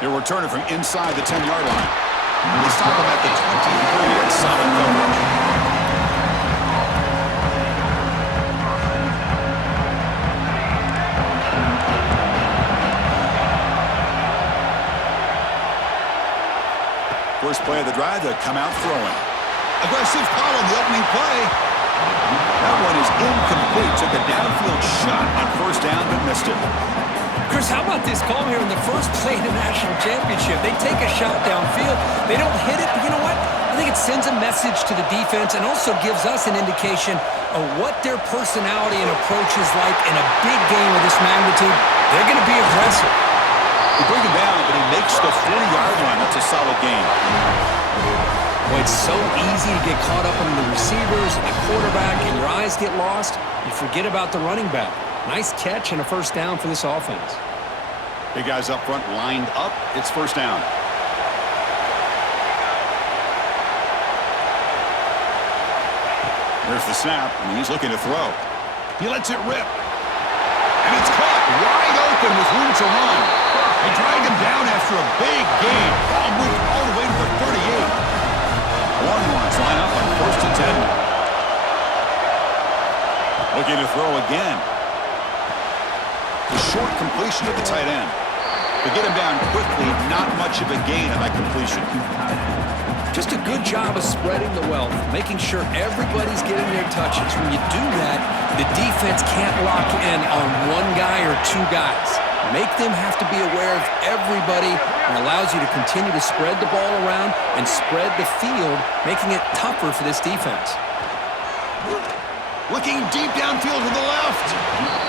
He'll return it from inside the 10-yard line. They stop him at the 23 in solid coverage. First play of the drive, they come out throwing. Aggressive call on the opening play. That one is incomplete. Took a downfield shot on first down, but missed it. Chris, how about this call here in the first play of the national championship? They take a shot downfield. They don't hit it, but you know what? I think it sends a message to the defense and also gives us an indication of what their personality and approach is like in a big game of this magnitude. They're going to be aggressive. They bring him down, but he makes the 40-yard line. That's a solid gain. Boy, it's so easy to get caught up on the receivers and the quarterback, and your eyes get lost. You forget about the running back. Nice catch and a first down for this offense. Big guys up front lined up. It's first down. There's the snap, and he's looking to throw. He lets it rip. And it's caught wide open with room to run. They drag him down after a big gain. Ball moved all the way to the 38. Longhorns line up on first and 10. Looking to throw again. The short completion at the tight end. To get him down quickly, not much of a gain on that completion. Just a good job of spreading the wealth, making sure everybody's getting their touches. When you do that, the defense can't lock in on one guy or two guys. Make them have to be aware of everybody and allows you to continue to spread the ball around and spread the field, making it tougher for this defense. Looking deep downfield to the left.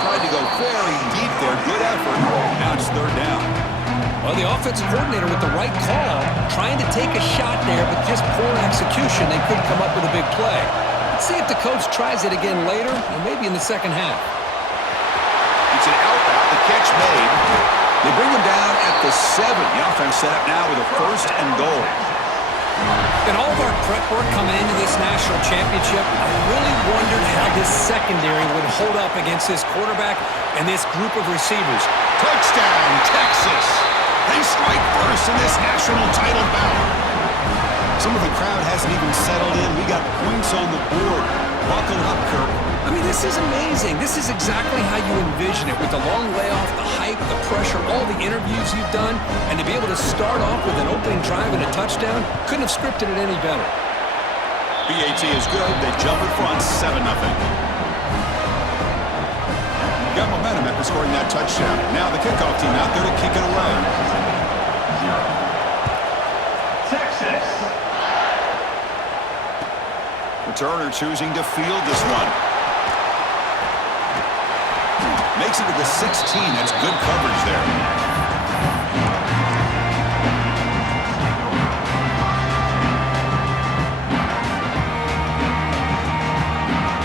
Tried to go very deep there. Good effort. Now it's third down. Well, the offensive coordinator with the right call, trying to take a shot there, but just poor execution. They couldn't come up with a big play. Let's see if the coach tries it again later, or maybe in the second half. It's an outbound. The catch made. They bring him down at the 7. The offense set up now with a first and goal. In all of our prep work coming into this national championship, I really wondered how this secondary would hold up against this quarterback and this group of receivers. Touchdown, Texas! They strike first in this national title battle. Some of the crowd hasn't even settled in. We got points on the board. Buckle up, Kirk. I mean, this is amazing. This is exactly how you envision it, with the long layoff, the hype, the pressure, all the interviews you've done, and to be able to start off with an opening drive and a touchdown, couldn't have scripted it any better. BAT is good. They jump in front, 7-0. Got momentum after scoring that touchdown. Now the kickoff team out there to kick it away. Texas. Returner choosing to field this one. Makes it to the 16. That's good coverage there.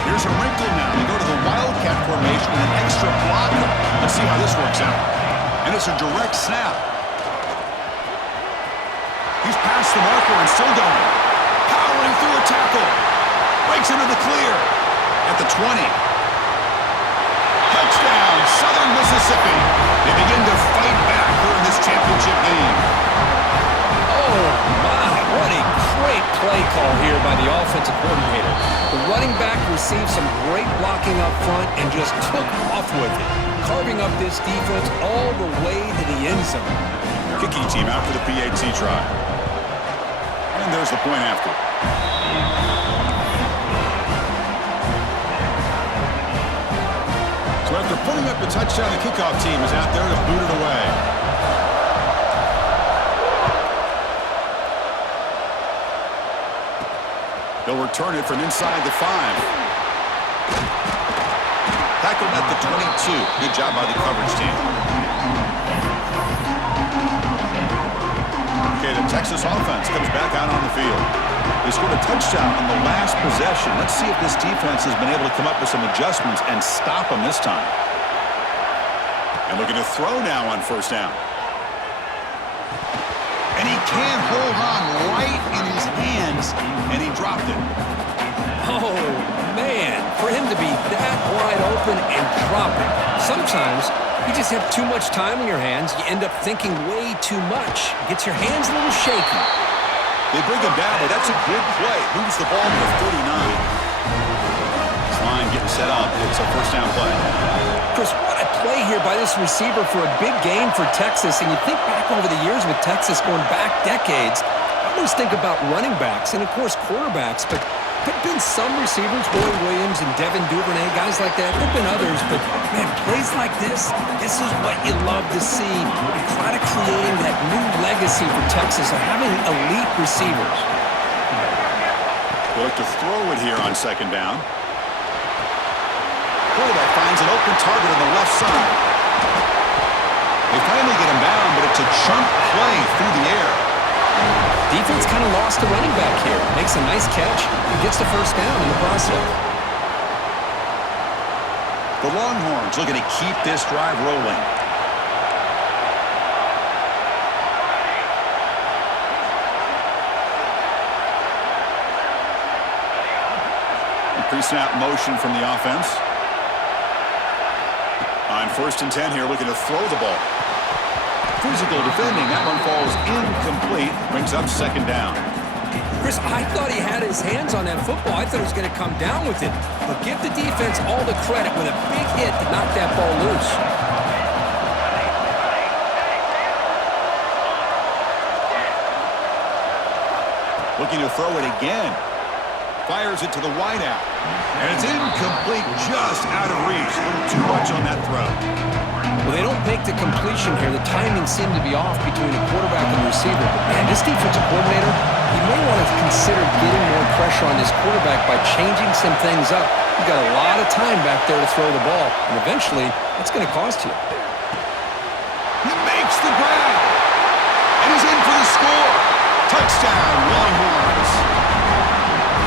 Here's a wrinkle now. They go to the Wildcat formation and an extra blocker. Let's see how this works out. And it's a direct snap. He's past the marker and still going. Powering through a tackle. Breaks into the clear. At the 20. Touchdown, Southern Mississippi. They begin to fight back here in this championship game. Oh, my. What a great play call here by the offensive coordinator. The running back received some great blocking up front and just took off with it, carving up this defense all the way to the end zone. Kicking team out for the PAT try. And there's the point after. So after putting up the touchdown, the kickoff team is out there to boot it away. They'll return it from inside the 5. Tackled at the 22. Good job by the coverage team. Okay, the Texas offense comes back out on the field. They scored a touchdown on the last possession. Let's see if this defense has been able to come up with some adjustments and stop them this time. And looking to throw now on first down. And he can't hold on right in his hands, and he dropped it. Oh, man, for him to be that wide open and drop it. Sometimes You just have too much time on your hands. You end up thinking way too much. Gets your hands a little shaky. They bring him down, but that's a good play. Moves the ball to the 39. Line getting set up. It's a first down play. Chris, what a play here by this receiver for a big game for Texas. And you think back over the years with Texas going back decades, I always think about running backs and, of course, quarterbacks. But there have been some receivers, Roy Williams and Devin Duvernay, guys like that. There have been others. But, man, plays like this is what you love to see. And kind of creating that new legacy for Texas of having elite receivers. They look to throw it here on second down. Quarterback finds an open target on the left side. They finally get him down, but it's a chunk play through the air. Defense kind of lost the running back here. Makes a nice catch and gets the first down in the process. The Longhorns looking to keep this drive rolling. Pre-snap motion from the offense. On 1st and 10 here, looking to throw the ball. Physical defending. That one falls incomplete. Brings up second down. Chris, I thought he had his hands on that football. I thought he was going to come down with it. But give the defense all the credit with a big hit to knock that ball loose. Looking to throw it again. Fires it to the wideout. And it's incomplete, just out of reach. A little too much on that throw. Well, they don't make the completion here. The timing seemed to be off between the quarterback and the receiver. But, man, this defensive coordinator, he may want to consider getting more pressure on this quarterback by changing some things up. You've got a lot of time back there to throw the ball. And eventually, that's going to cost you. He makes the grab. And he's in for the score. Touchdown, Longhorns.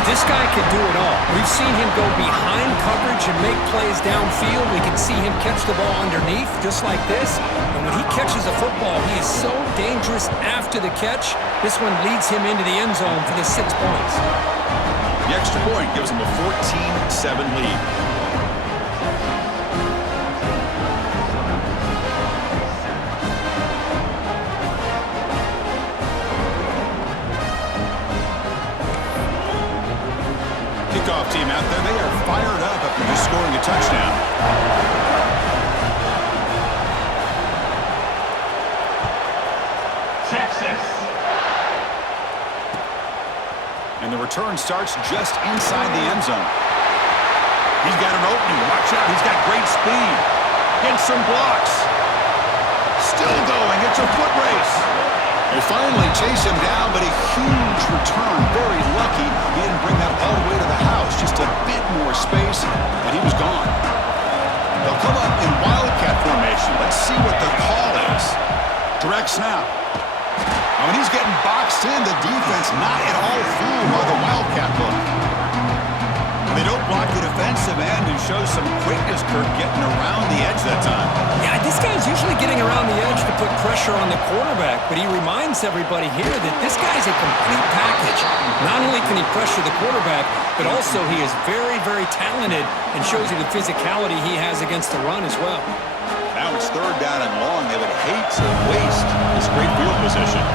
This guy can do it all. We've seen him go behind coverage and make plays downfield. We can see him catch the ball underneath, just like this. And when he catches a football, he is so dangerous after the catch. This one leads him into the end zone for the 6 points. The extra point gives him a 14-7 lead. Kickoff team out there, they are fired up after just scoring a touchdown. Texas. And the return starts just inside the end zone. He's got an opening. Watch out, he's got great speed. Gets some blocks. Still going, it's a foot race. They finally chase him down, but a huge return. Very lucky he didn't bring that all the way to the house. Just a bit more space, and he was gone. They'll come up in Wildcat formation. Let's see what the call is. Direct snap. When he's getting boxed in, the defense not at all fooled by the Wildcat look. They don't block the defensive end and show some quickness, Kirk, getting around the edge that time. Yeah, this guy's usually getting around the edge to put pressure on the quarterback, but he reminds everybody here that this guy's a complete package. Not only can he pressure the quarterback, but also he is very, very talented and shows you the physicality he has against the run as well. Now it's 3rd down and long. They would hate to waste this great field position.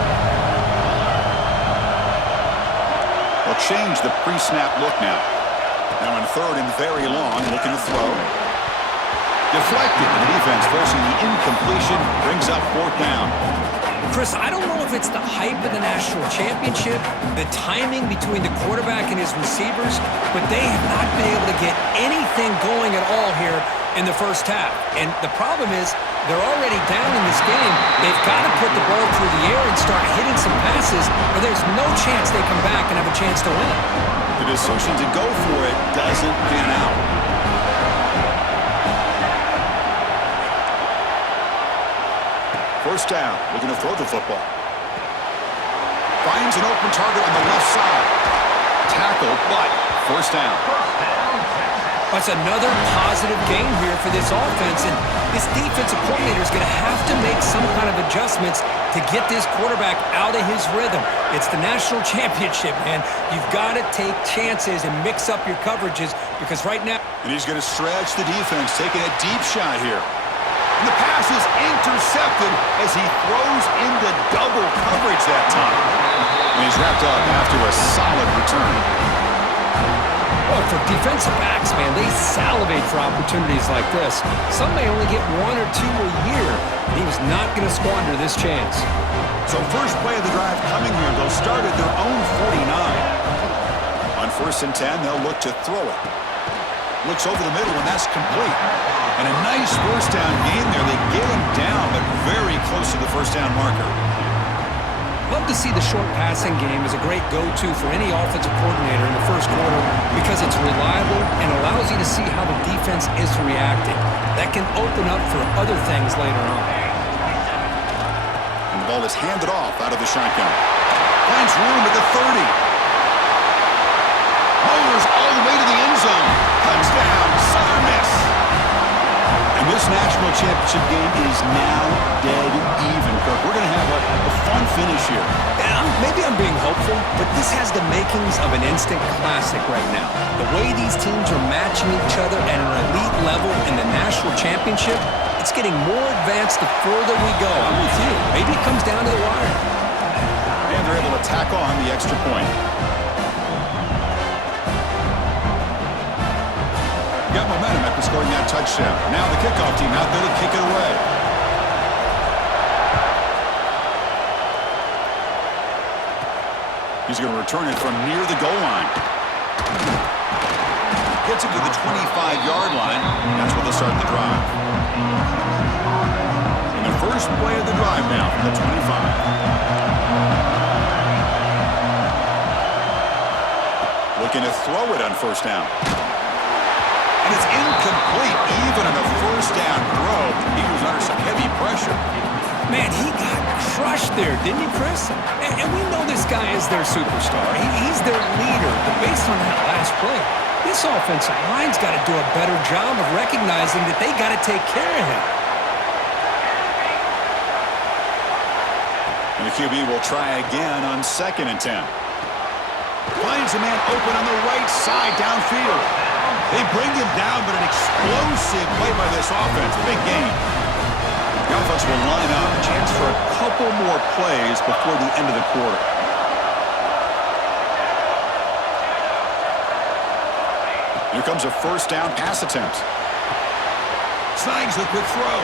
They'll change the pre-snap look now. Now in 3rd and very long, looking to throw. Deflected, and the defense forcing the incompletion, brings up 4th down. Chris, I don't know if it's the hype of the national championship, the timing between the quarterback and his receivers, but they have not been able to get anything going at all here in the first half. And the problem is they're already down in this game. They've got to put the ball through the air and start hitting some passes, or there's no chance they come back and have a chance to win. The decision to go for it doesn't pan out. First down, looking to throw the football. Finds an open target on the left side. Tackled, but first down. That's another positive game here for this offense, and this defensive coordinator is going to have to make some kind of adjustments to get this quarterback out of his rhythm. It's the national championship, man. You've got to take chances and mix up your coverages because right now... And he's going to stretch the defense, taking a deep shot here. And the pass is intercepted as he throws into double coverage that time. And he's wrapped up after a solid return. Well, for defensive backs, man, they salivate for opportunities like this. Some may only get 1 or 2 a year, and he was not going to squander this chance. So first play of the drive coming here. They'll start at their own 49. On 1st and 10, they'll look to throw it. Looks over the middle, and that's complete. And a nice first down gain there. They get him down, but very close to the first down marker. Love to see the short passing game as a great go-to for any offensive coordinator in the first quarter because it's reliable and allows you to see how the defense is reacting. That can open up for other things later on. And the ball is handed off out of the shotgun. Finds room at the 30. Motors all the way to the end zone. Touchdown, Southern Miss. And this national championship game is now dead even, Kirk. We're going to have a fun finish here. Yeah, maybe I'm being hopeful, but this has the makings of an instant classic right now. The way these teams are matching each other at an elite level in the national championship, it's getting more advanced the further we go. I'm with you. Maybe it comes down to the wire. And they're able to tack on the extra point. Got momentum after scoring that touchdown. Now the kickoff team out there to kick it away. He's going to return it from near the goal line. Gets it to the 25-yard line. That's where they'll start the drive. And the first play of the drive now from the 25. Looking to throw it on first down. And it's incomplete, even on a first down throw. He was under some heavy pressure. Man, he got crushed there, didn't he, Chris? And we know this guy is their superstar. He's their leader. But based on that last play, this offensive line's got to do a better job of recognizing that they got to take care of him. And the QB will try again on 2nd and 10. Finds a man open on the right side downfield. They bring him down, but an explosive play by this offense. Big game. The offense will line up. A chance for a couple more plays before the end of the quarter. Here comes a first down pass attempt. Snags the quick throw.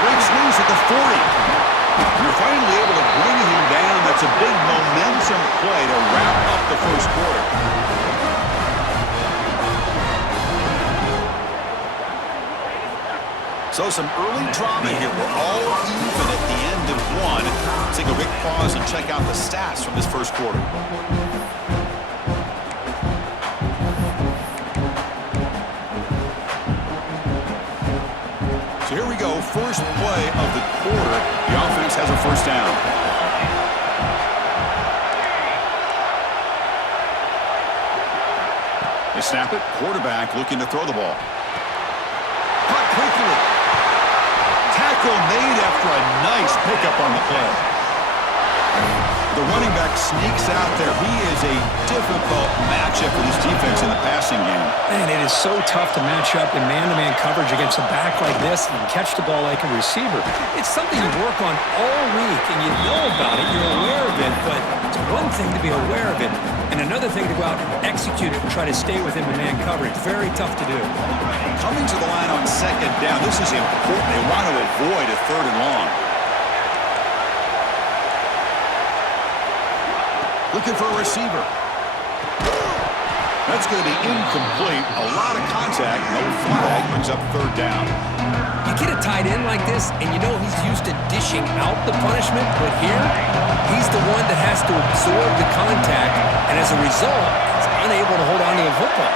Breaks loose at the 40. You're finally able to bring him down. That's a big momentum play to wrap up the first quarter. So some early drama here. We're all even at the end of one. Let's take a quick pause and check out the stats from this first quarter. So here we go. First play of the quarter. The offense has a first down. They snap it. Quarterback looking to throw the ball. Caught quickly. Tackle made after a nice pickup on the play. The running back sneaks out there. He is a difficult matchup for this defense in the passing game. Man, it is so tough to match up in man-to-man coverage against a back like this and catch the ball like a receiver. It's something you work on all week, and you know about it, you're aware of it, but it's one thing to be aware of it, and another thing to go out and execute it and try to stay within the man coverage. Very tough to do. Coming to the line on 2nd down, this is important. They want to avoid a 3rd and long. Looking for a receiver. That's going to be incomplete. A lot of contact. No flag. Brings up 3rd down. You get a tight end like this, and you know he's used to dishing out the punishment, but here, he's the one that has to absorb the contact, and as a result, he's unable to hold on to the football.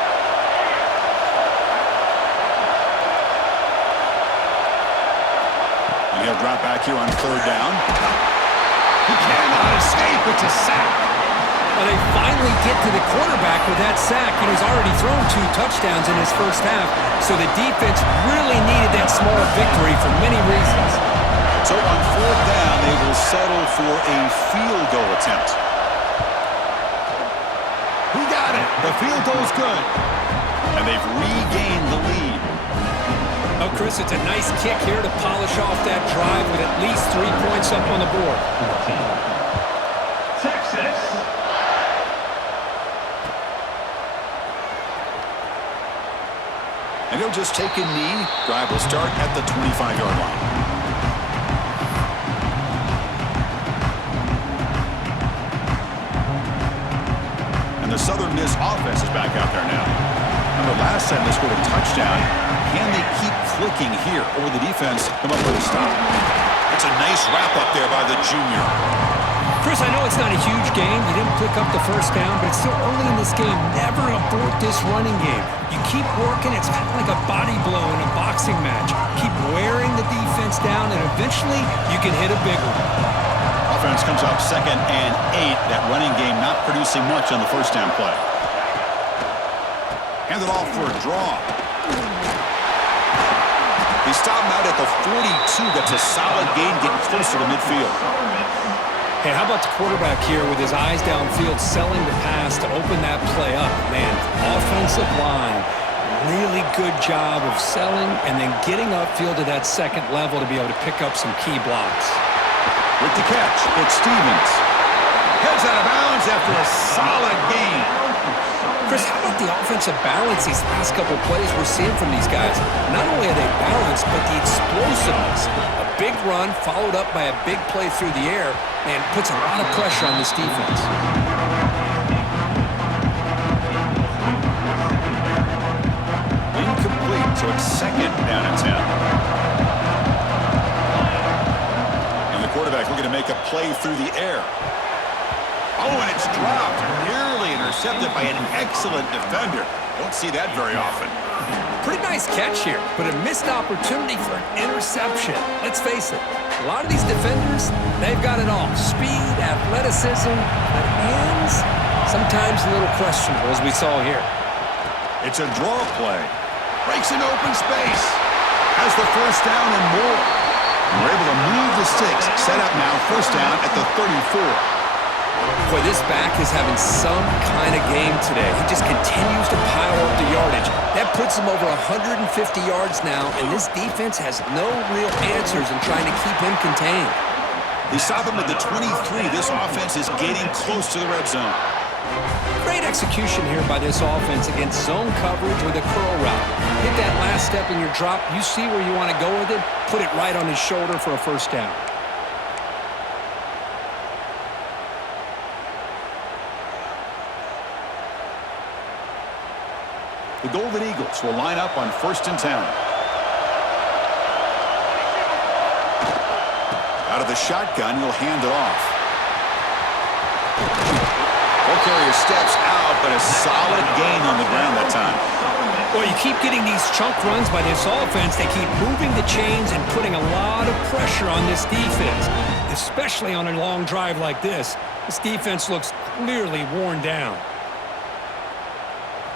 And he'll drop back here on 3rd down. He cannot escape. It's a sack. Well, they finally get to the quarterback with that sack. He's already thrown 2 touchdowns in his first half, so the defense really needed that small victory for many reasons. So on 4th down, they will settle for a field goal attempt. He got it. The field goal's good. And they've regained the lead. Oh, Chris, it's a nice kick here to polish off that drive with at least 3 points up on the board. 14. Texas. And he'll just take a knee. Drive will start at the 25-yard line. And the Southern Miss offense is back out there now. Remember last time they scored a touchdown. Can they keep clicking here, or will the defense come up with a stop? It's a nice wrap up there by the junior. Chris, I know it's not a huge game. You didn't pick up the first down, but it's still early in this game. Never abort this running game. You keep working. It's kind of like a body blow in a boxing match. Keep wearing the defense down, and eventually you can hit a big one. Offense comes up 2nd and 8. That running game not producing much on the first down play. Hand it off for a draw. He stopped him out at the 42. That's a solid gain getting closer to midfield. Hey, how about the quarterback here with his eyes downfield selling the pass to open that play up? Man, offensive line, really good job of selling and then getting upfield to that second level to be able to pick up some key blocks. With the catch, it's Stevens. Heads out of bounds after a solid gain. Chris, how about the offensive balance these last couple of plays we're seeing from these guys? Not only are they balanced, but the explosiveness. A big run followed up by a big play through the air and puts a lot of pressure on this defense. Incomplete, so it's 2nd down and 10. And the quarterback looking to make a play through the air. Oh, and it's dropped. Nearly intercepted by an excellent defender. Don't see that very often. Pretty nice catch here, but a missed opportunity for an interception. Let's face it, a lot of these defenders, they've got it all. Speed, athleticism, but hands, sometimes a little questionable, as we saw here. It's a draw play. Breaks an open space. Has the first down and more. We're able to move the sticks. Set up now, first down at the 34. Boy, this back is having some kind of game today. He just continues to pile up the yardage. That puts him over 150 yards now, and this defense has no real answers in trying to keep him contained. They stop him at the 23. This offense is getting close to the red zone. Great execution here by this offense against zone coverage with a curl route. Hit that last step in your drop. You see where you want to go with it. Put it right on his shoulder for a first down. The Golden Eagles will line up on 1st and 10. Out of the shotgun, he'll hand it off. Ball carrier steps out, but a solid gain on the ground that time. Well, you keep getting these chunk runs by this offense. They keep moving the chains and putting a lot of pressure on this defense, especially on a long drive like this. This defense looks clearly worn down.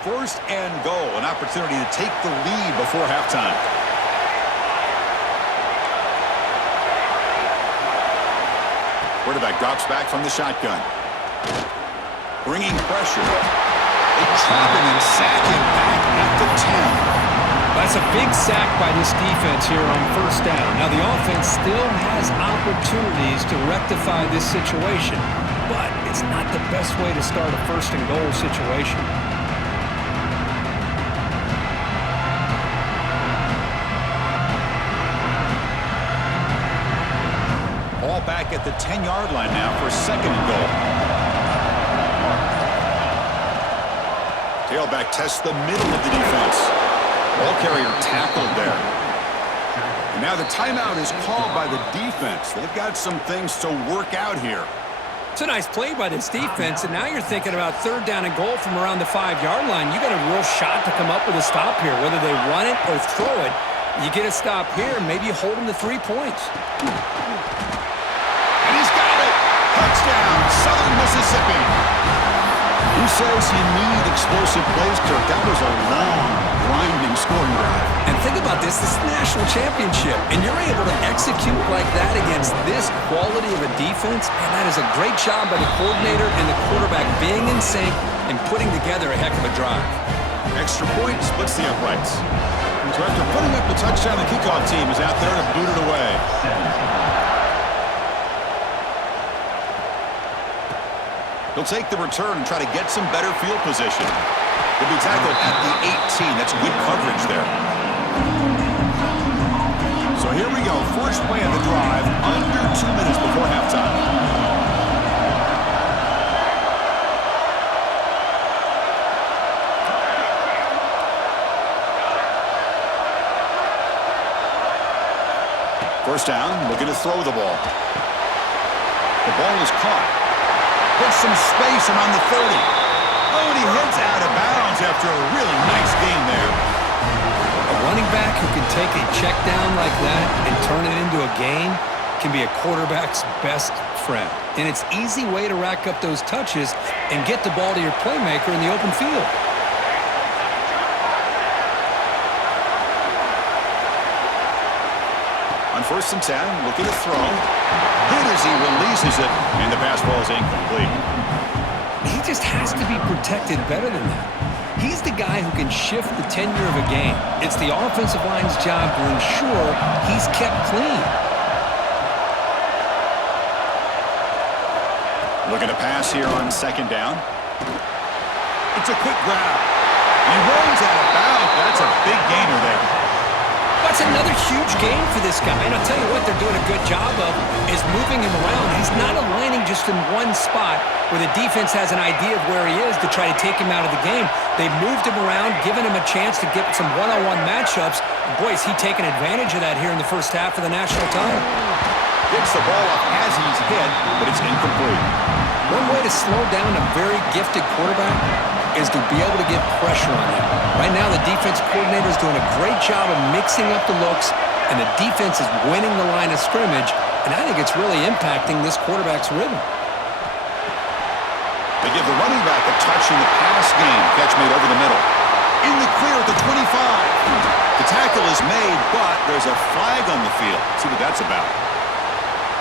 1st and goal, an opportunity to take the lead before halftime. Quarterback drops back from the shotgun. Bringing pressure. They trap him and sack him back at the 10. That's a big sack by this defense here on first down. Now, the offense still has opportunities to rectify this situation, but it's not the best way to start a 1st and goal situation. Ball back at the 10-yard line now for 2nd and goal. Tailback tests the middle of the defense. Ball carrier tackled there. And now the timeout is called by the defense. They've got some things to work out here. It's a nice play by this defense, and now you're thinking about 3rd down and goal from around the 5-yard line. You got a real shot to come up with a stop here, whether they run it or throw it. You get a stop here, maybe you hold them to 3 points. Touchdown, Southern Mississippi. Who says you need explosive plays, Kirk? That was a long, grinding scoring drive. And think about this is the national championship, and you're able to execute like that against this quality of a defense, and that is a great job by the coordinator and the quarterback being in sync and putting together a heck of a drive. Extra point splits the uprights. So after putting up the touchdown, the kickoff team is out there to boot it away. 17. He'll take the return and try to get some better field position. He'll be tackled at the 18. That's good coverage there. So here we go. First play of the drive, under 2 minutes before halftime. First down, looking to throw the ball. The ball is caught. Gets some space around the 30. Oh, and he heads out of bounds after a really nice game there. A running back who can take a check down like that and turn it into a gain can be a quarterback's best friend. And it's an easy way to rack up those touches and get the ball to your playmaker in the open field. On 1st and 10, looking to throw. Hit as he releases it, and the pass ball is incomplete. He just has to be protected better than that. He's the guy who can shift the tenure of a game. It's the offensive line's job to ensure he's kept clean. Looking to pass here on 2nd down. It's a quick grab. He runs out of bounds. That's a big gainer there. That's another huge game for this guy. And I'll tell you what they're doing a good job of is moving him around. He's not aligning just in one spot where the defense has an idea of where he is to try to take him out of the game. They've moved him around, given him a chance to get some one-on-one matchups. And boy, is he taking advantage of that here in the first half of the national title. Gets the ball up as he's hit, but it's incomplete. One way to slow down a very gifted quarterback is to be able to get pressure on him. Right now, the defense coordinator is doing a great job of mixing up the looks, and the defense is winning the line of scrimmage, and I think it's really impacting this quarterback's rhythm. They give the running back a touch in the pass game. Catch made over the middle. In the clear at the 25. The tackle is made, but there's a flag on the field. See what that's about.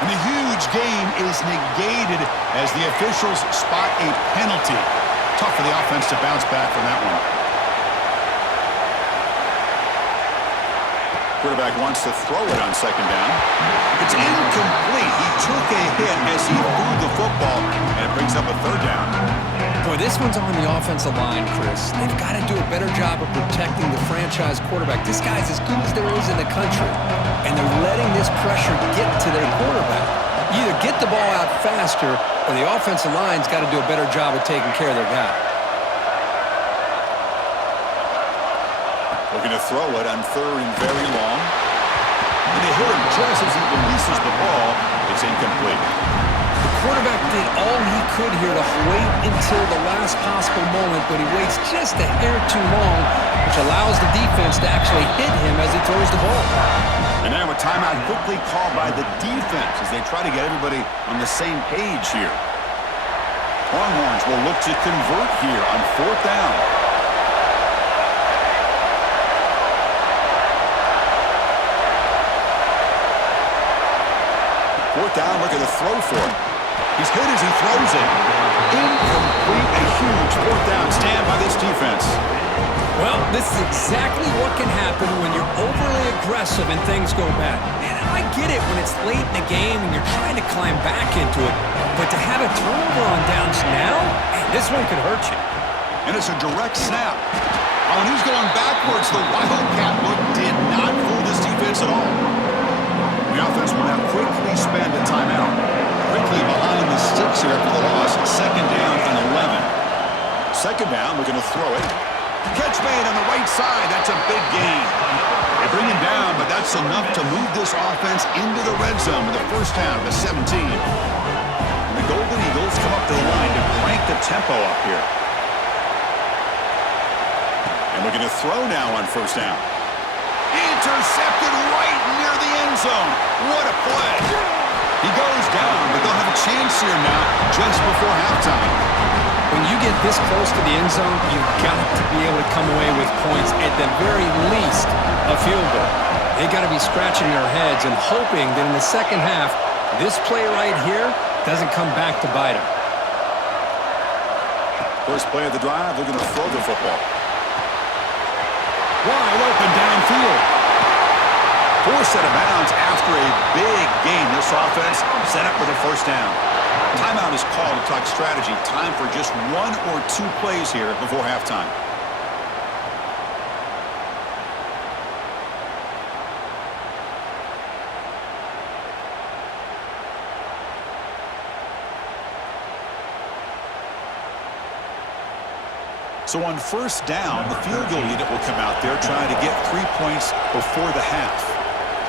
And the huge game is negated as the officials spot a penalty. Tough for the offense to bounce back from that one. Quarterback wants to throw it on 2nd down. It's incomplete. He took a hit as he threw the football, and it brings up a 3rd down. Boy, this one's on the offensive line, Chris. They've got to do a better job of protecting the franchise quarterback. This guy's as good as there is in the country, and they're letting this pressure get to their quarterback. You either get the ball out faster, or the offensive line's got to do a better job of taking care of their guy. Looking to throw it on 3rd and very long. And they hit him just as he releases the ball. It's incomplete. The quarterback did all he could here to wait until the last possible moment, but he waits just a hair too long, which allows the defense to actually hit him as he throws the ball. And now a timeout quickly called by the defense as they try to get everybody on the same page here. Longhorns will look to convert here on 4th down. Fourth down, looking to throw for it. He's hit as he throws it. Incomplete, a huge 4th down stand by this defense. Well, this is exactly what can happen when you're overly aggressive and things go bad. And I get it when it's late in the game and you're trying to climb back into it, but to have a turnover on downs now, man, this one could hurt you. And it's a direct snap. Oh, and he's going backwards. The Wildcat look did not fool this defense at all. The offense will now quickly spend a timeout. Quickly behind the sticks here for the loss. 2nd down and 11. 2nd down, looking to throw it. Catch made on the right side. That's a big gain. They bring him down, but that's enough to move this offense into the red zone with the 1st down to 17. And the Golden Eagles come up to the line to crank the tempo up here. And looking to throw now on 1st down. Intercepted right near the end zone. What a play. He goes down, but they'll have a chance here now just before halftime. When you get this close to the end zone, you've got to be able to come away with points, at the very least, a field goal. They got to be scratching their heads and hoping that in the second half, this play right here doesn't come back to bite them. First play of the drive, looking to throw the football. Wide open downfield. Forced out of bounds after a big gain. This offense set up with a first down. Timeout is called to talk strategy. Time for just 1 or 2 plays here before halftime. So on first down, the field goal unit will come out there trying to get 3 points before the half.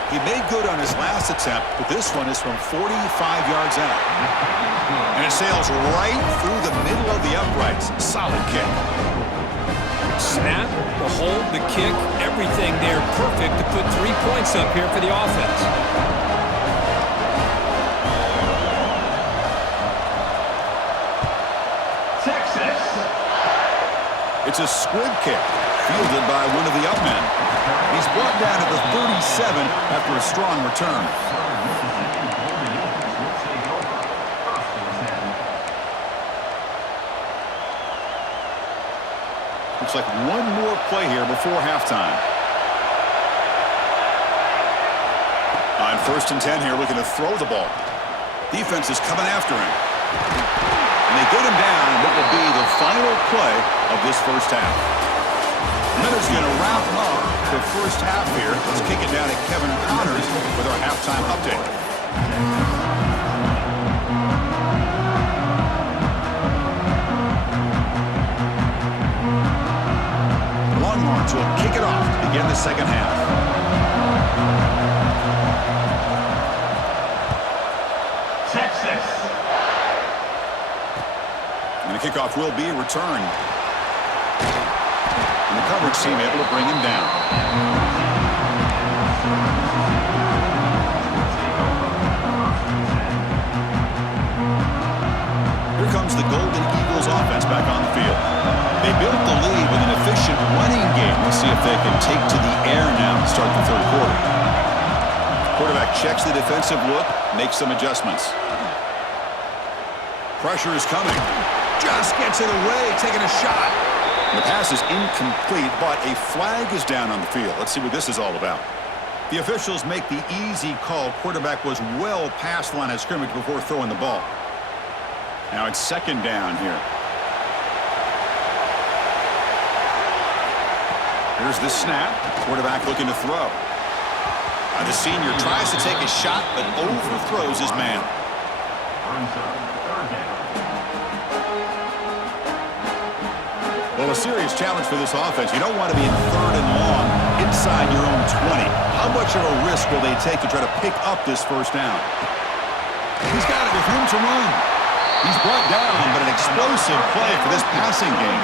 He made good on his last attempt, but this one is from 45 yards out. And it sails right through the middle of the uprights. Solid kick. Snap, the hold, the kick, everything there perfect to put 3 points up here for the offense. It's a squib kick, fielded by one of the up men. He's brought down to the 37 after a strong return. Looks like one more play here before halftime. On first and 10 here, looking to throw the ball. Defense is coming after him. And they get him down in what will be the final play of this first half. Miller's going to wrap up the first half here. Let's kick it down to Kevin Connors with our halftime update. Longhorns will kick it off to begin the second half. And the kickoff will be returned. And the coverage team able to bring him down. Here comes the Golden Eagles offense back on the field. They built the lead with an efficient running game. We'll see if they can take to the air now to start the third quarter. Quarterback checks the defensive look, makes some adjustments. Pressure is coming. Just gets it away, taking a shot. The pass is incomplete, but a flag is down on the field. Let's see what this is all about. The officials make the easy call. Quarterback was well past the line of scrimmage before throwing the ball. Now it's second down here. Here's the snap. Quarterback looking to throw. The senior tries to take a shot, but overthrows his man. Well, a serious challenge for this offense. You don't want to be in third and long inside your own 20. How much of a risk will they take to try to pick up this first down? He's got it with room to run. He's brought down, but an explosive play for this passing game.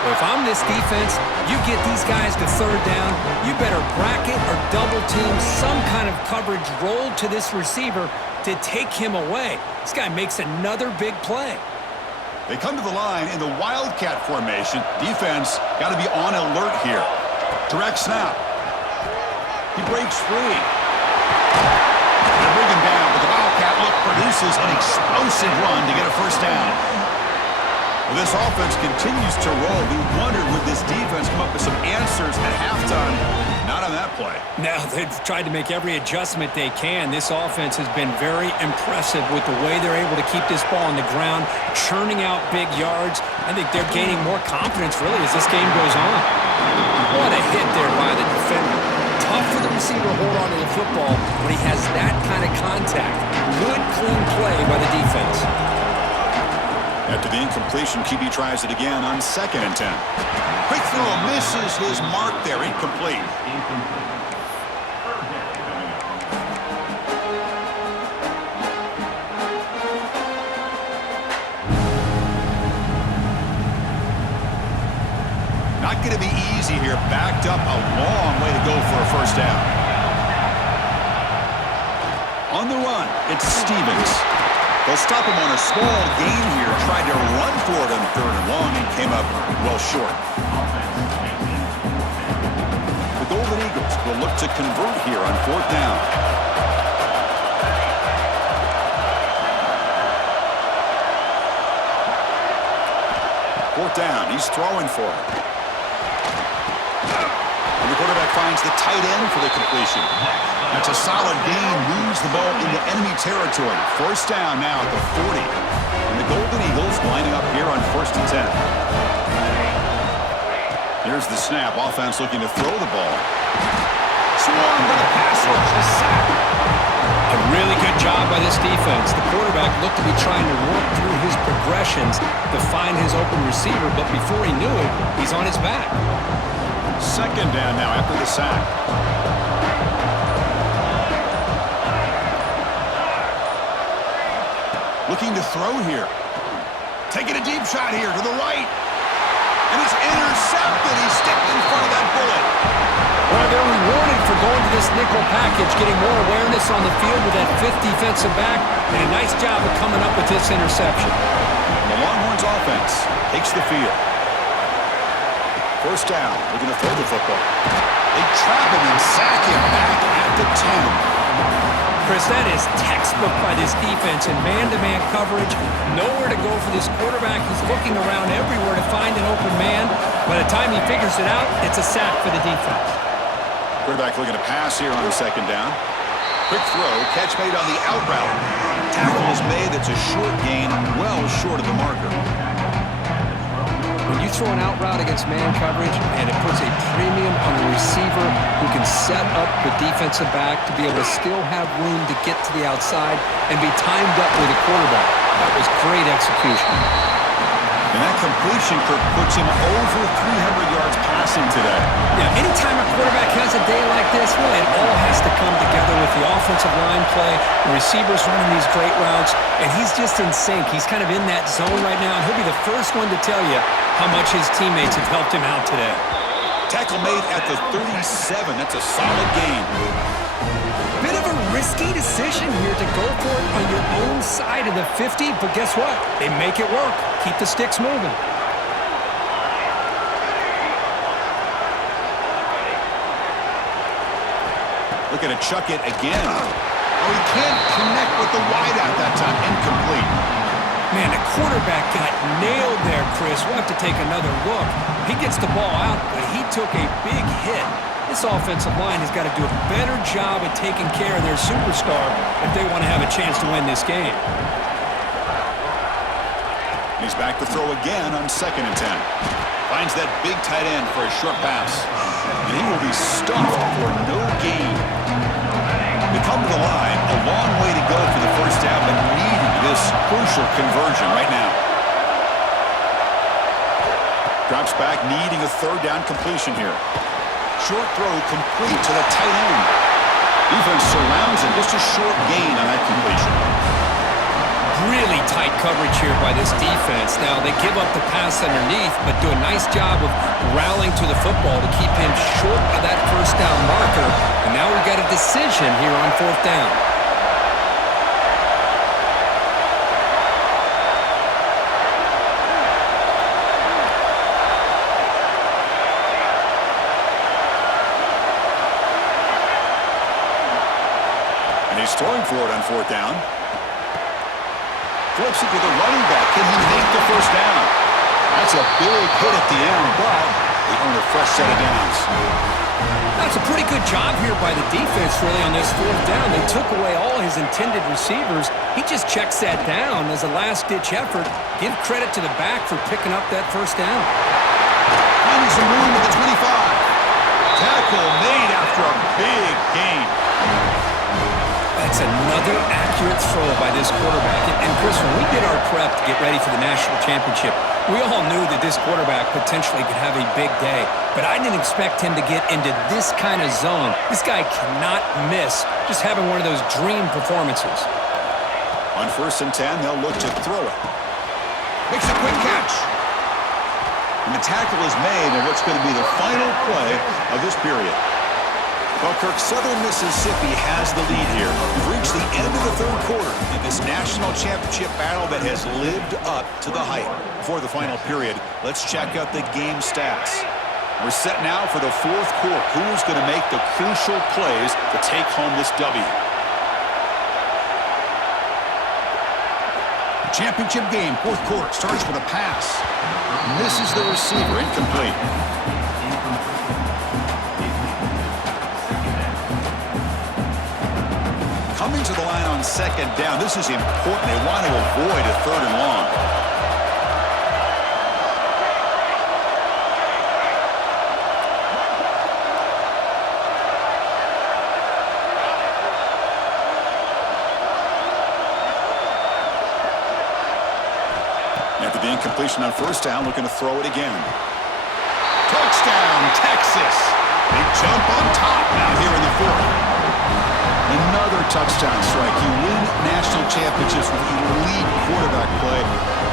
Well, if I'm this defense, you get these guys to third down, you better bracket or double team some kind of coverage roll to this receiver to take him away. This guy makes another big play. They come to the line in the Wildcat formation. Defense got to be on alert here. Direct snap. He breaks free. They bring him down, but the Wildcat look produces an explosive run to get a first down. Well, this offense continues to roll. We wondered, would this defense come up with some answers at halftime? Not on that play. Now they've tried to make every adjustment they can. This offense has been very impressive with the way they're able to keep this ball on the ground, churning out big yards. I think they're gaining more confidence, really, as this game goes on. What a hit there by the defender. Tough for the receiver to hold on to the football when he has that kind of contact. Good, clean play by the defense. After the incompletion, QB tries it again on second and 10. Quick throw misses his mark there, incomplete. Not going to be easy here. Backed up a long way to go for a first down. On the run, it's Stevens. They'll stop him on a small gain here. Tried to run for it on third and long and came up well short. The Golden Eagles will look to convert here on fourth down. Fourth down. He's throwing for it. finds the tight end for the completion. That's a solid gain. Moves the ball into enemy territory. First down now at the 40. And the Golden Eagles lining up here on 1st and 10. Here's the snap. Offense looking to throw the ball. Swarmed by the pass rush. A sack. A really good job by this defense. The quarterback looked to be trying to work through his progressions to find his open receiver, but before he knew it, he's on his back. Second down now after the sack. Looking to throw here. Taking a deep shot here to the right. And it's intercepted. He's stepped in front of that bullet. Well, they're rewarded for going to this nickel package, getting more awareness on the field with that 5th defensive back, and a nice job of coming up with this interception. The Longhorns offense takes the field. First down, looking to throw the football. They trap him and sack him back at the 10. Chris, that is textbook by this defense in man-to-man coverage. Nowhere to go for this quarterback. He's looking around everywhere to find an open man. By the time he figures it out, it's a sack for the defense. Quarterback looking to pass here on the second down. Quick throw, catch made on the out route. Tackle is made. That's a short gain, well short of the marker. When you throw an out route against man coverage, and it puts a premium on the receiver who can set up the defensive back to be able to still have room to get to the outside and be timed up with the quarterback. That was great execution. And that completion, Kirk, puts him over 300 yards passing today. Yeah, anytime a quarterback has a day like this, really, it all has to come together with the offensive line play, the receivers running these great routes, and he's just in sync. He's kind of in that zone right now, and he'll be the first one to tell you how much his teammates have helped him out today. Tackle made at the 37. That's a solid gain. Bit of a risky decision here to go for it on your own side of the 50, but guess what? They make it work. Keep the sticks moving. Looking to chuck it again. Oh, he can't connect with the wideout that time. Incomplete. Man, the quarterback got nailed there, Chris. We'll have to take another look. He gets the ball out, but he took a big hit. This offensive line has got to do a better job at taking care of their superstar if they want to have a chance to win this game. He's back to throw again on 2nd and 10. Finds that big tight end for a short pass. And he will be stuffed for no gain. They come to the line, a long way to go for the first down, but needing this crucial conversion right now. Drops back, needing a 3rd down completion here. Short throw complete to the tight end. Defense surrounds him. Just a short gain on that completion. Really tight coverage here by this defense. Now, they give up the pass underneath, but do a nice job of rallying to the football to keep him short of that first down marker. And now we've got a decision here on 4th down. He's throwing for it on 4th down. Flips it to the running back. Can he make the first down? That's a big hit at the end, but they earn a fresh set of downs. That's a pretty good job here by the defense, really, on this 4th down. They took away all his intended receivers. He just checks that down as a last-ditch effort. Give credit to the back for picking up that first down. Finding some room at the 25. Tackle made after a big gain. That's another accurate throw by this quarterback. And Chris, when we did our prep to get ready for the national championship, we all knew that this quarterback potentially could have a big day. But I didn't expect him to get into this kind of zone. This guy cannot miss just having one of those dream performances. On 1st and 10, they'll look to throw it. Makes a quick catch. And the tackle is made in what's going to be the final play of this period. Well, Kirk, Southern Mississippi has the lead here. We've reached the end of the 3rd quarter in this national championship battle that has lived up to the hype. Before the final period, let's check out the game stats. We're set now for the 4th quarter. Who's going to make the crucial plays to take home this W? Championship game, 4th quarter, starts with a pass. Misses the receiver, incomplete. Coming to the line on second down. This is important. They want to avoid a third and long. After the incompletion on first down, looking to throw it again. Touchdown, Texas. They jump on top now here in the fourth. Another touchdown strike. You win national championships with elite quarterback play.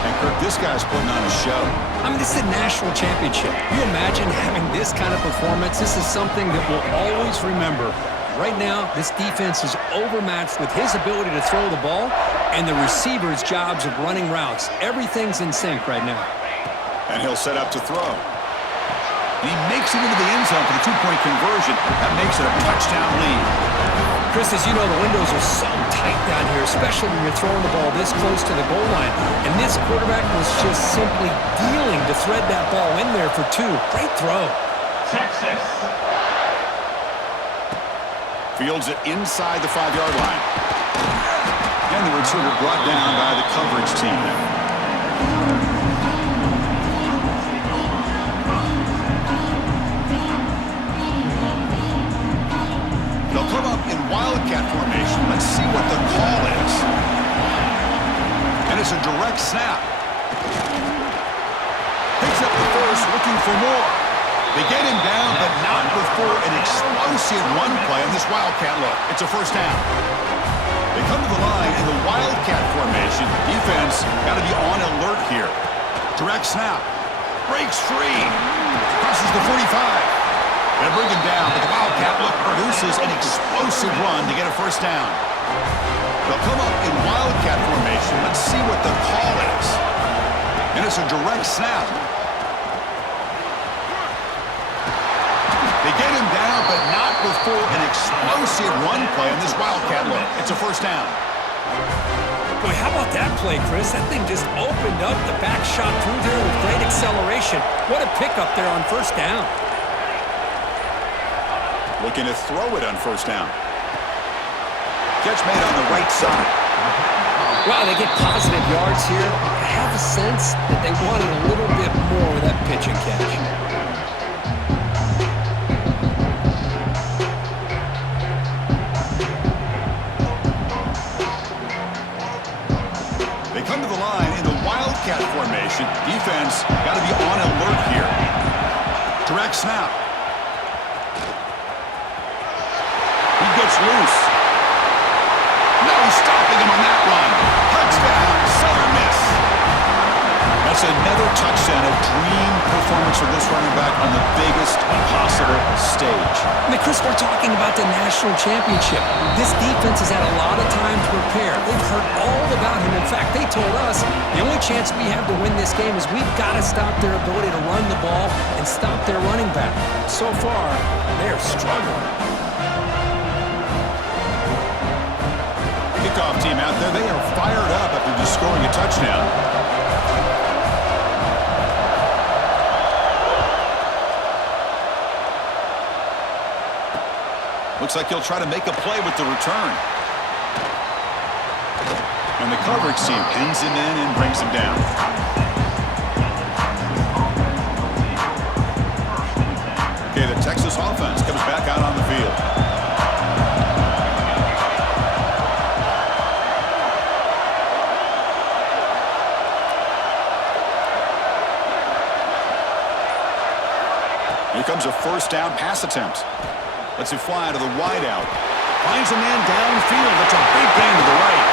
And, Kirk, this guy's putting on a show. I mean, this is a national championship. You imagine having this kind of performance? This is something that we'll always remember. Right now, this defense is overmatched with his ability to throw the ball and the receiver's jobs of running routes. Everything's in sync right now. And he'll set up to throw. And he makes it into the end zone for the two-point conversion. That makes it a touchdown lead. Chris, as you know, the windows are so tight down here, especially when you're throwing the ball this close to the goal line. And this quarterback was just simply dealing to thread that ball in there for two. Great throw. Texas. Fields it inside the 5-yard line. And the returner brought down by the coverage team. They'll come up in wildcat formation. Let's see what the call is. And it's a direct snap. Picks up the first, looking for more. They get him down, but not before an explosive run play on this wildcat look. It's a first down. They come to the line in the wildcat formation. Defense got to be on alert here. Direct snap. Breaks free. Crosses the 45. They bring him down, but the wildcat look produces an explosive run to get a first down. They'll come up in wildcat formation. Let's see what the call is. And it's a direct snap. They get him down, but not before an explosive run play on this wildcat look. It's a first down. Boy, how about that play, Chris? That thing just opened up. The back shot through there with great acceleration. What a pickup there on first down. Looking to throw it on first down. Catch made on the right side. Wow, they get positive yards here. I have a sense that they wanted a little bit more with that pitch and catch. Come to the line in the wildcat formation. Defense got to be on alert here. Direct snap. He gets loose. No stopping him on that run. Touchdown, Southern Miss. That's another touchdown, a dream performance for this running back on the biggest possible stage. I mean, Chris, we're talking about the national championship. This defense has had a lot of time to prepare. They've heard all about him. In fact, they told us the only chance we have to win this game is we've got to stop their ability to run the ball and stop their running back. So far, they're struggling. Kickoff team out there. They are fired up after just scoring a touchdown. Looks like he'll try to make a play with the return. And the coverage team pins him in and brings him down. Okay, the Texas offense comes back out on the field. Here comes a first down pass attempt. Lets him fly to the wideout. Finds a man downfield. That's a big gain to the right.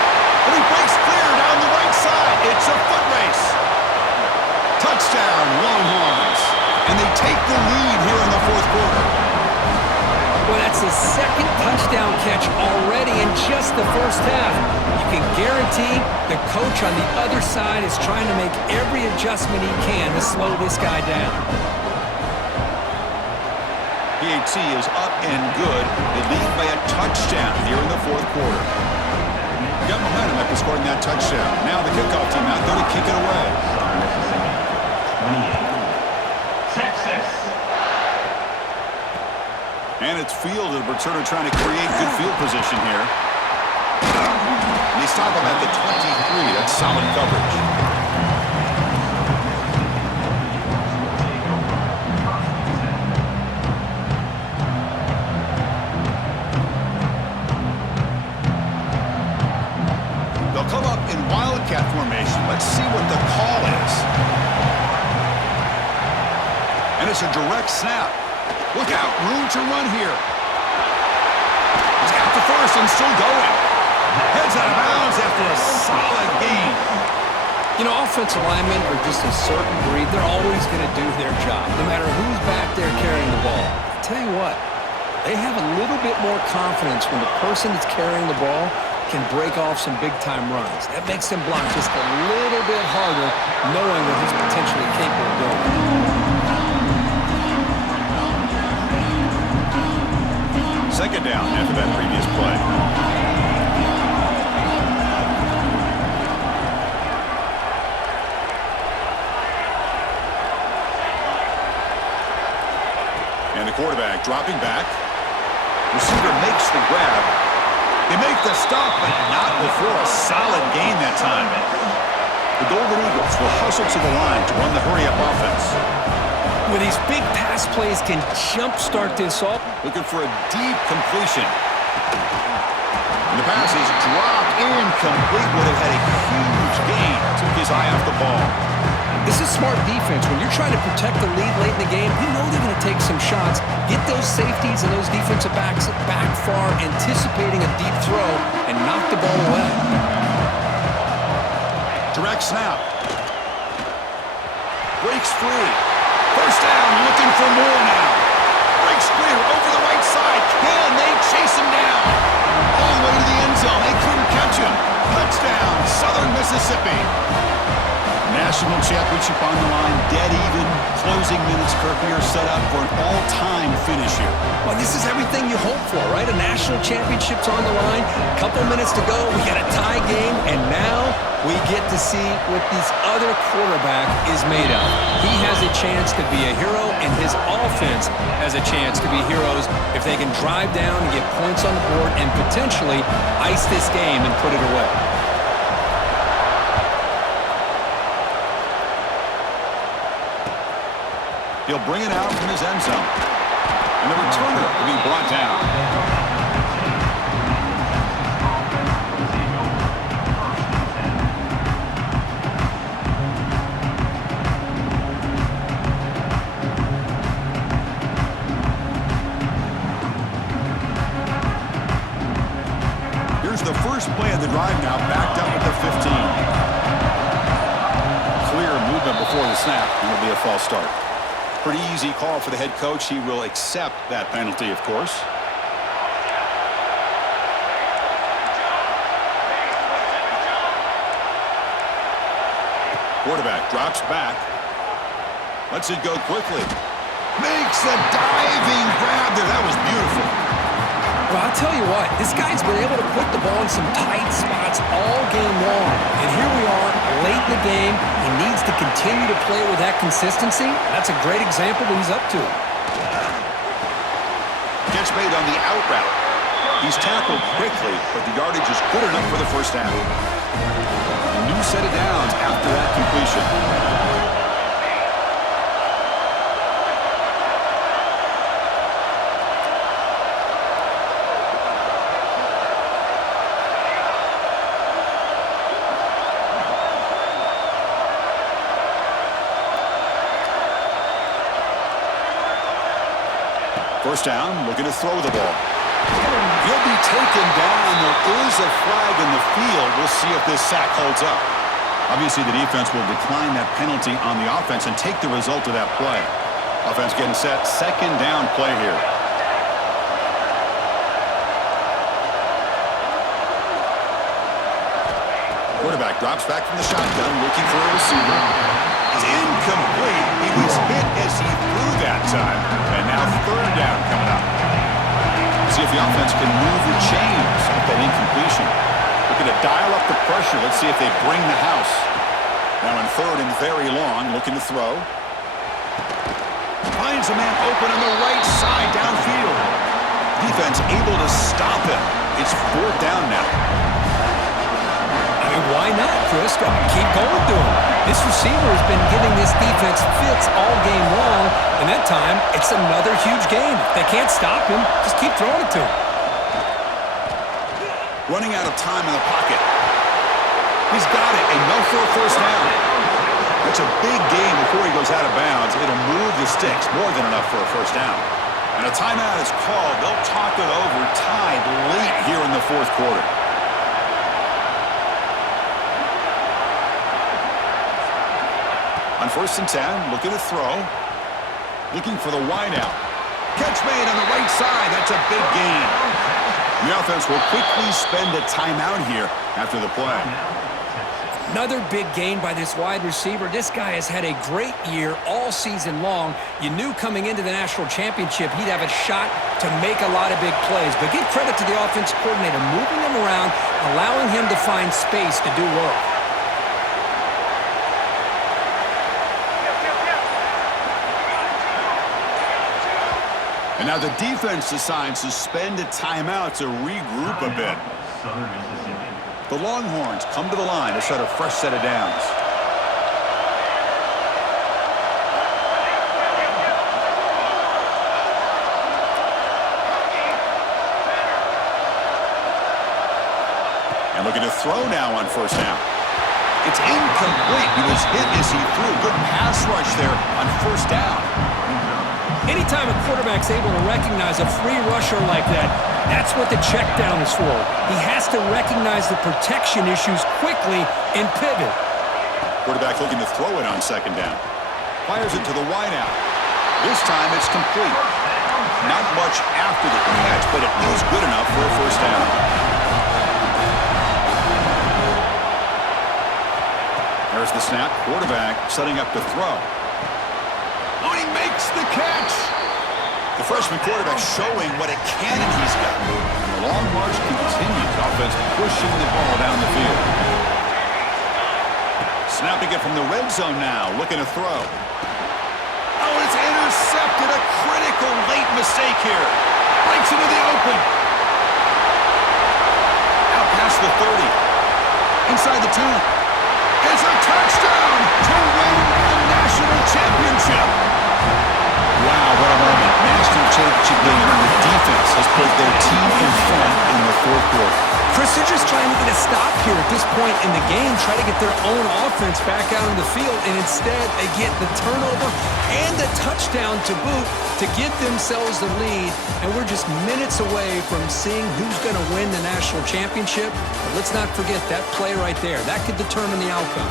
And he breaks clear down the right side. It's a foot race. Touchdown, Longhorns. And they take the lead here in the fourth quarter. Well, that's his second touchdown catch already in just the first half. You can guarantee the coach on the other side is trying to make every adjustment he can to slow this guy down. PAT is up and good. They lead by a touchdown here in the fourth quarter. Got momentum after scoring that touchdown. Now the kickoff team out there to kick it away. 28. Texas. And it's fielded. Returner trying to create good field position here. stop him at the 23. That's solid coverage. Come up in wildcat formation. Let's see what the call is. And it's a direct snap. Look out, room to run here. He's got the first and still going. Heads out of bounds after a solid gain. You know, offensive linemen are just a certain breed. They're always going to do their job, no matter who's back there carrying the ball. I tell you what, they have a little bit more confidence when the person that's carrying the ball can break off some big-time runs. That makes them block just a little bit harder, knowing what he's potentially capable of doing. Second down after that previous play. And the quarterback dropping back. Receiver makes the grab. They make the stop, but not before a solid gain that time. The Golden Eagles will hustle to the line to run the hurry-up offense. With these big pass plays can jumpstart this off. Looking for a deep completion. And the pass is dropped incomplete. Would have had a huge gain. Took his eye off the ball. This is smart defense. When you're trying to protect the lead late in the game, you know they're going to take some shots, get those safeties and those defensive backs back far, anticipating a deep throw, and knock the ball away. Direct snap. Breaks free. First down, looking for more now. Breaks free over the right side. Can they chase him down? All the way to the end zone. They couldn't catch him. Touchdown, Southern Mississippi. National championship on the line, dead even. Closing minutes, Kirk, we are set up for an all-time finish here. Well, this is everything you hope for, right? A national championship's on the line. A couple minutes to go. We got a tie game, and now we get to see what this other quarterback is made of. He has a chance to be a hero, and his offense has a chance to be heroes if they can drive down and get points on the board and potentially ice this game and put it away. He'll bring it out from his end zone. And the returner will be brought down. Here's the first play of the drive now, backed up at the 15. Clear movement before the snap, and it'll be a false start. Pretty easy call for the head coach. He will accept that penalty, of course. Quarterback drops back. Lets it go quickly. Makes the diving grab there. That was beautiful. Well, I'll tell you what, this guy's been able to put the ball in some tight spots all game long. And here we are, late in the game. He needs to continue to play with that consistency. That's a great example that he's up to. Catch made on the out route. He's tackled quickly, but the yardage is good enough for the first down. A new set of downs after that completion. First down, looking to throw the ball. He'll be taken down. There is a flag in the field. We'll see if this sack holds up. Obviously, the defense will decline that penalty on the offense and take the result of that play. Offense getting set. Second down play here. Quarterback drops back from the shotgun, looking for a receiver. It's incomplete. He was hit as he threw that time. And now third down coming up. See if the offense can move the chains with that incompletion. Looking to dial up the pressure. Let's see if they bring the house. Now in third and very long, looking to throw. Finds a man open on the right side downfield. Defense able to stop him. It's fourth down now. Why not, Chris? Keep going to him. This receiver has been giving this defense fits all game long, and that time, it's another huge game. If they can't stop him, just keep throwing it to him. Running out of time in the pocket. He's got it, enough for a first down. That's a big gain before he goes out of bounds. It'll move the sticks, more than enough for a first down. And a timeout is called. They'll talk it over, tied late here in the fourth quarter. On 1st and 10, looking to throw. Looking for the wideout. Catch made on the right side. That's a big gain. The offense will quickly spend a timeout here after the play. Another big gain by this wide receiver. This guy has had a great year all season long. You knew coming into the national championship he'd have a shot to make a lot of big plays. But give credit to the offensive coordinator, moving him around, allowing him to find space to do work. And now the defense decides to spend a timeout to regroup a bit. Southern Mississippi. The Longhorns come to the line to set a fresh set of downs. And looking to throw now on 1st down. It's incomplete. He was hit as he threw. Good pass rush there on 1st down. Anytime a quarterback's able to recognize a free rusher like that, that's what the check down is for. He has to recognize the protection issues quickly and pivot. Quarterback looking to throw it on 2nd down. Fires it to the wideout. This time it's complete. Not much after the catch, but it was good enough for a 1st down. There's the snap. Quarterback setting up to throw. Oh, he makes the catch. The freshman quarterback showing what a cannon he's got. And the long march continues. Offense pushing the ball down the field. Snapping it from the red zone now. Looking to throw. Oh, it's intercepted. A critical late mistake here. Breaks into the open. Out past the 30. Inside the 10. It's a touchdown to win the national championship. Wow, what a moment. National championship game, and the defense has put their team in front in the 4th quarter. Chris, they're just trying to get a stop here at this point in the game, try to get their own offense back out on the field, and instead they get the turnover and the touchdown to boot to give themselves the lead, and we're just minutes away from seeing who's going to win the national championship. But let's not forget that play right there. That could determine the outcome.